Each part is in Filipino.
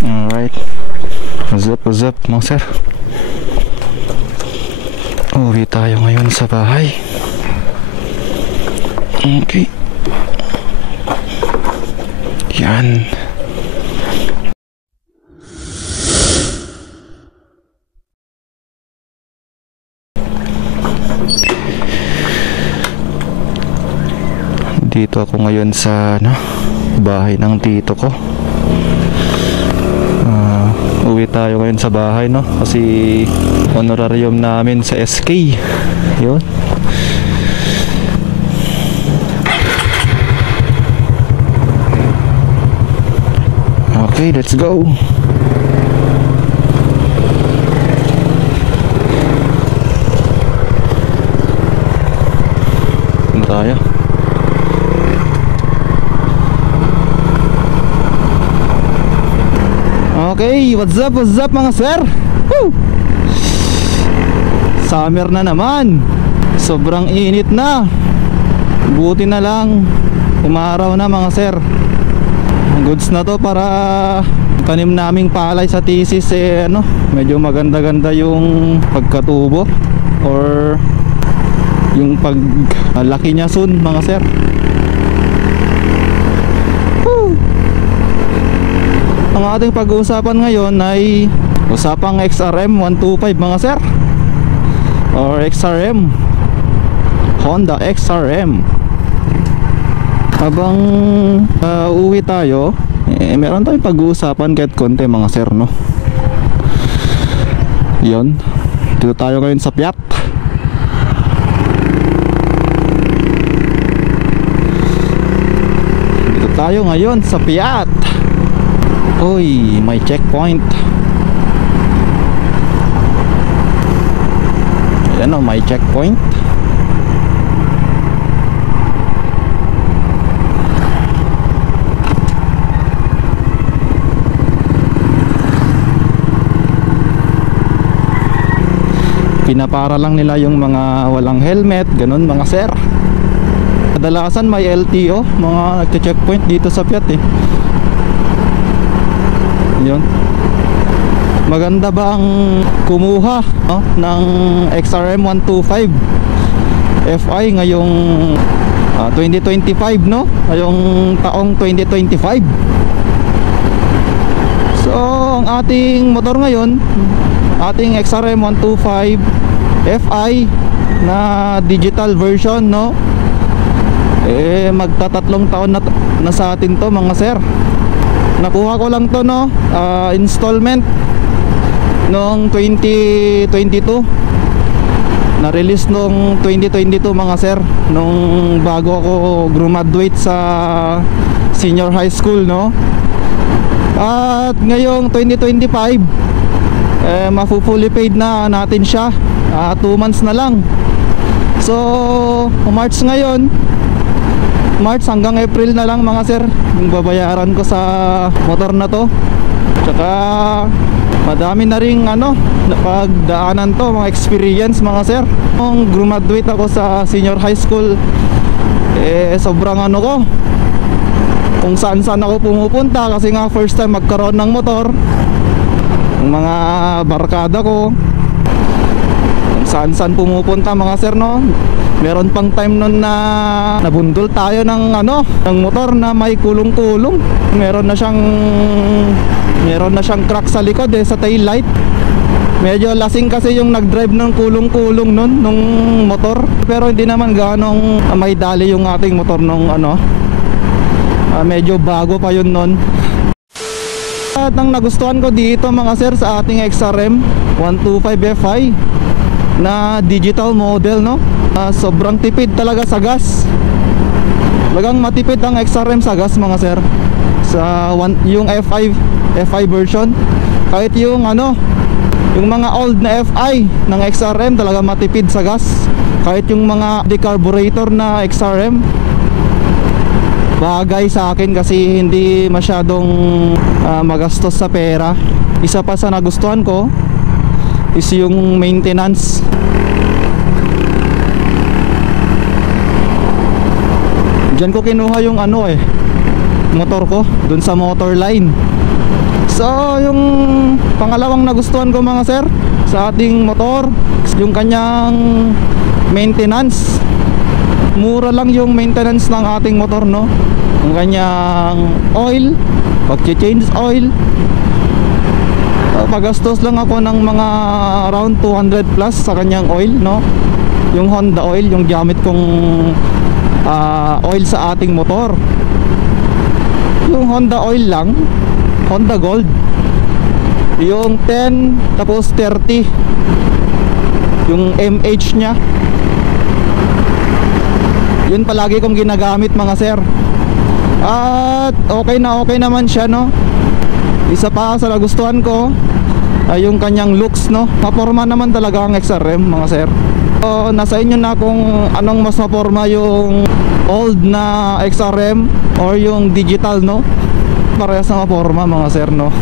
Alright. What's up mga sir? Uwi tayo ngayon sa bahay. Okay. Yan. Dito ako ngayon sa bahay ng tito ko. Uwi tayo ngayon sa bahay kasi honorarium namin sa SK. Yun. Okay, let's go. Ano tayo? Okay, what's up mga sir? Woo! Summer na naman. Sobrang init na. Buti na lang umaraw na mga sir. Goods na to para tanim naming palay sa thesis medyo maganda-ganda yung pagkatubo or yung paglaki niya soon mga sir. Ang ating pag-uusapan ngayon ay usapang XRM 125 mga sir, or XRM, Honda XRM. Habang uwi tayo, meron tayong pag-uusapan kahit konti mga sir Yun, dito tayo ngayon sa Piat. Dito tayo ngayon sa Piat. Uy, may checkpoint. Ayan may checkpoint. Pinapara lang nila yung mga walang helmet, ganun mga sir. Kadalasan may LTO, mga nagche-checkpoint dito sa Piat Yun. Maganda ba ang kumuha ng XRM 125 FI ngayong 2025 ngayong taong 2025. So ang ating motor ngayon, ating XRM 125 FI na digital version magtatatlong taon na sa atin to mga sir. Nakuha ko lang to installment noong 2022. Na-release noong 2022 mga sir, nung bago ako graduate sa senior high school At ngayong 2025 mafu-fully paid na natin siya. 2 months na lang. So March ngayon, March hanggang April na lang mga sir yung babayaran ko sa motor na to. Tsaka madami na ring napagdaanan to, mga experience mga sir. Nung graduate ako sa senior high school, sobrang ko, kung saan ako pumupunta kasi nga first time magkaroon ng motor. Yung mga barkada ko, kung saan pumupunta mga sir Meron pang time nun na nabundol tayo ng motor na may kulong-kulong. Meron na siyang crack sa likod sa tail light. Medyo lasing kasi yung nag-drive ng kulong-kulong nun nung motor. Pero hindi naman ganong may dali yung ating motor nung medyo bago pa yun nun. At ang nagustuhan ko dito mga sir sa ating XRM 125 FI na digital model sobrang tipid talaga sa gas. Talagang matipid ang XRM sa gas mga sir. Yung FI version, kahit yung mga old na FI ng XRM talaga matipid sa gas. Kahit yung mga decarburetor na XRM, bagay sa akin kasi hindi masyadong magastos sa pera. Isa pa sa nagustuhan ko is yung maintenance. Diyan ko kinuha yung motor ko dun sa motor line So yung pangalawang nagustuhan ko mga sir sa ating motor, yung kanyang maintenance. Mura lang yung maintenance ng ating motor, no? Yung kanyang oil, pag-change oil, pagastos lang ako ng mga around 200 plus sa kanyang oil, no? Yung Honda oil, yung gamit kong oil sa ating motor. Yung Honda oil lang, Honda Gold, yung 10 tapos 30 yung MH nya. Yun palagi kong ginagamit mga sir. At okay naman siya, no? Isa pa sa nagustuhan ko ay yung kanyang looks, no? Maporma naman talaga ang XRM mga sir. So, nasa inyo na kung anong mas maporma, yung old na XRM or yung digital, no? Parehas na maporma mga sir, no?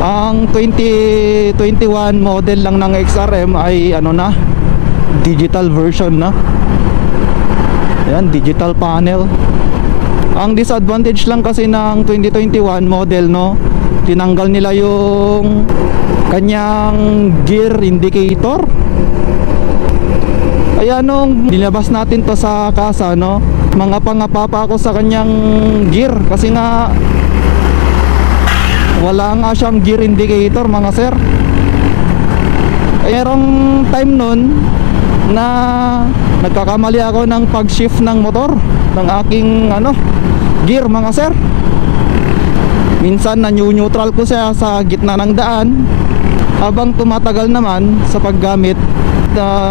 Ang 2021 model lang ng XRM ay ano na, digital version na. Ayan, digital panel. Ang disadvantage lang kasi ng 2021 model, no? Tinanggal nila yung kanyang gear indicator. Kaya nung nilabas natin to sa kasa, no, mga pangapapa ako sa kanyang gear kasi nga wala nga siyang gear indicator mga sir. Mayroong time nun na nagkakamali ako ng pag-shift ng motor ng aking gear mga sir. Minsan na-neutral ko siya sa gitna ng daan. Habang tumatagal naman sa paggamit,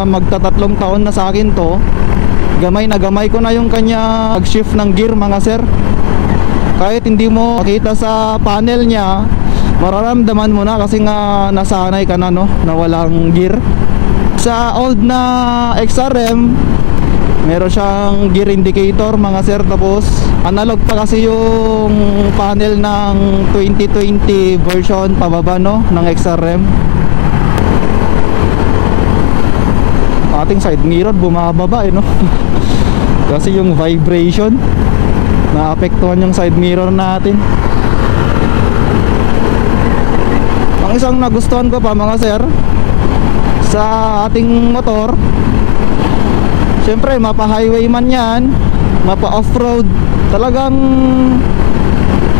magtatatlong taon na sa akin to, gamay na gamay ko na yung kanya pag-shift ng gear mga sir. Kahit hindi mo makita sa panel niya, mararamdaman mo na kasi nga nasanay ka na, no, na walang gear. Sa old na XRM, meron siyang gear indicator mga sir. Tapos analog pa kasi yung panel ng 2020 version pababa, no, ng XRM. Ating side mirror bumababa, no? Kasi yung vibration naapektuhan yung side mirror natin. Ang isang nagustuhan ko pa mga sir sa ating motor, syempre mapa highway man yan, mapa off-road, talagang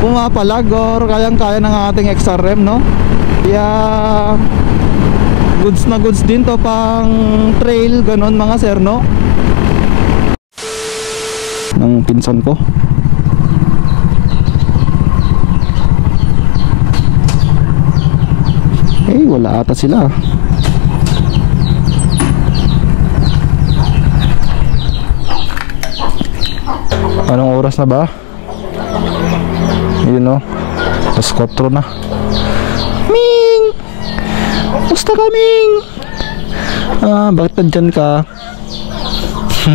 pumapalag or kayang-kaya ng ating XRM, no? Kaya goods na goods din to pang trail, ganon mga sir, no? Ng pinsan ko. Wala ata sila. Anong oras na ba? Yun, no? Tapos 4 na. Ming! Musta ka, Ming? Bakit nandyan ka?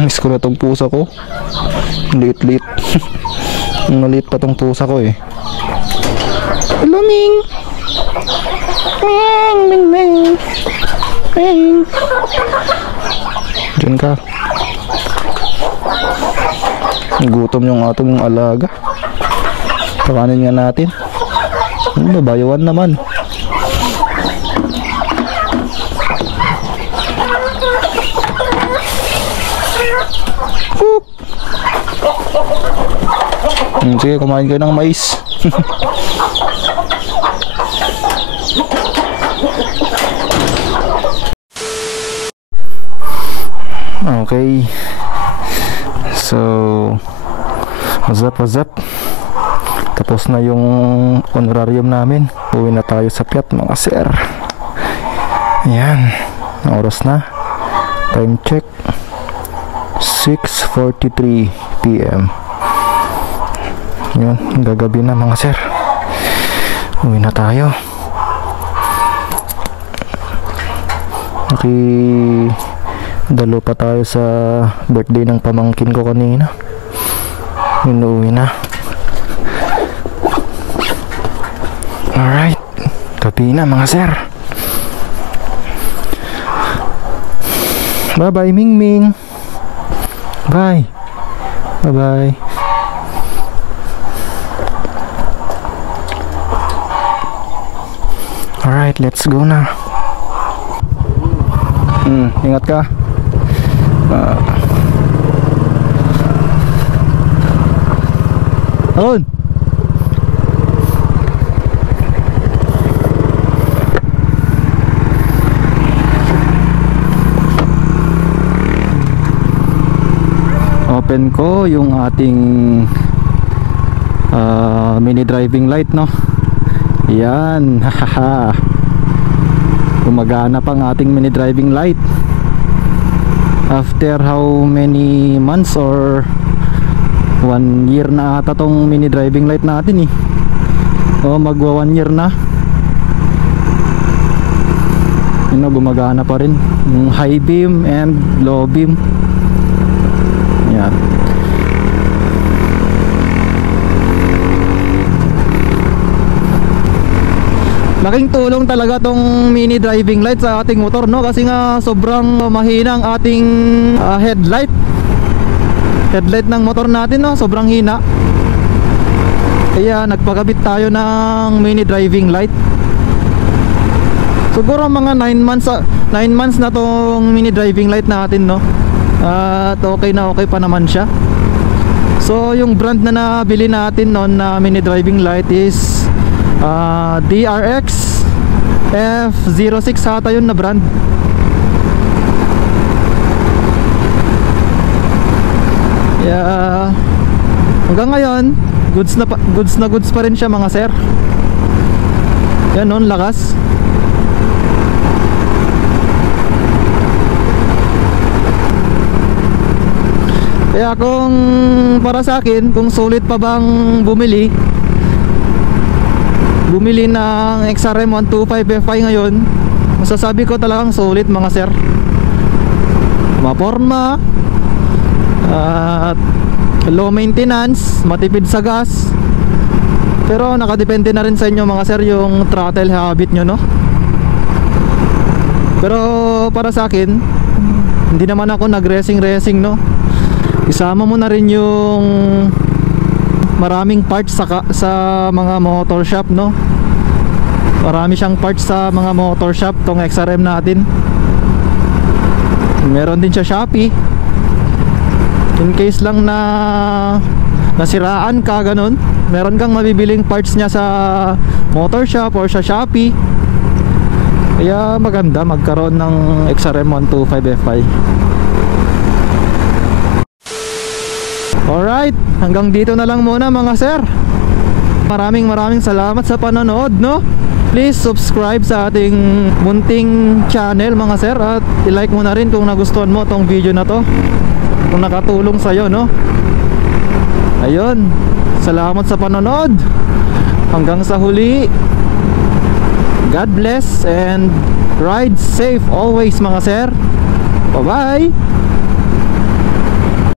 Miss ko na tong pusa ko. Liit-liit. Maliit pa tong pusa ko eh. Hello, Ming! Ming, Ming, Ming, Ming. Diyan ka. Gutom yung atong alaga. Pakanin nga natin. Babayawan naman. Sige, kumain kayo ng mais. Okay. So, what's up? Tapos na yung honorarium namin. Uwi na tayo sa Piat mga sir. Ayan, oras na. Time check 6:43 PM. Yun, gagabi na mga sir. Uwi na tayo. Dalo pa tayo sa birthday ng pamangkin ko kanina. Inuwi na. Alright, gabi na mga sir. Bye bye Ming Ming. Bye. Bye bye. Alright, let's go na. Ingat ka. On. Open ko yung ating mini driving light, no? Yan. Hahaha. Gumagana pang ating mini driving light after how many months, or 1 year na ata tong mini driving light natin eh. Magwa 1 year na. Gumagana pa rin yung high beam and low beam. Yan. Laking tulong talaga tong mini driving light sa ating motor, no? Kasi nga sobrang mahina ang ating headlight ng motor natin, no? Sobrang hina. Kaya nagpakabit tayo ng mini driving light. Siguro mga 9 months na tong mini driving light natin, no? At okay pa naman siya. So yung brand na nabili natin noon na mini driving light is DRX F06 ata yun na brand. Yeah. Hanggang ngayon goods pa rin siya mga sir. Yan nun, lakas. Kaya kung para sa akin, kung sulit pa bang bumili ng XRM 125 Fi ngayon, masasabi ko talagang sulit mga sir. Maporma at low maintenance, matipid sa gas. Pero nakadepende na rin sa inyo mga sir yung throttle habit nyo, no? Pero para sa akin, hindi naman ako nag-racing, no? Isama mo na rin yung maraming parts sa mga motor shop, no? Marami siyang parts sa mga motor shop tong XRM natin. Meron din siya Shopee. In case lang na nasiraan ka, ganun, meron kang mabibiling parts niya sa motor shop or sa Shopee. Kaya maganda magkaroon ng XRM 125 Fi. Alright, hanggang dito na lang muna mga sir. Maraming salamat sa panonood, no? Please subscribe sa ating munting channel mga sir, at i-like mo na rin kung nagustuhan mo tong video na to, kung nakatulong sa'yo, no? Ayun, salamat sa panonood. Hanggang sa huli, God bless and ride safe always mga sir. Bye bye.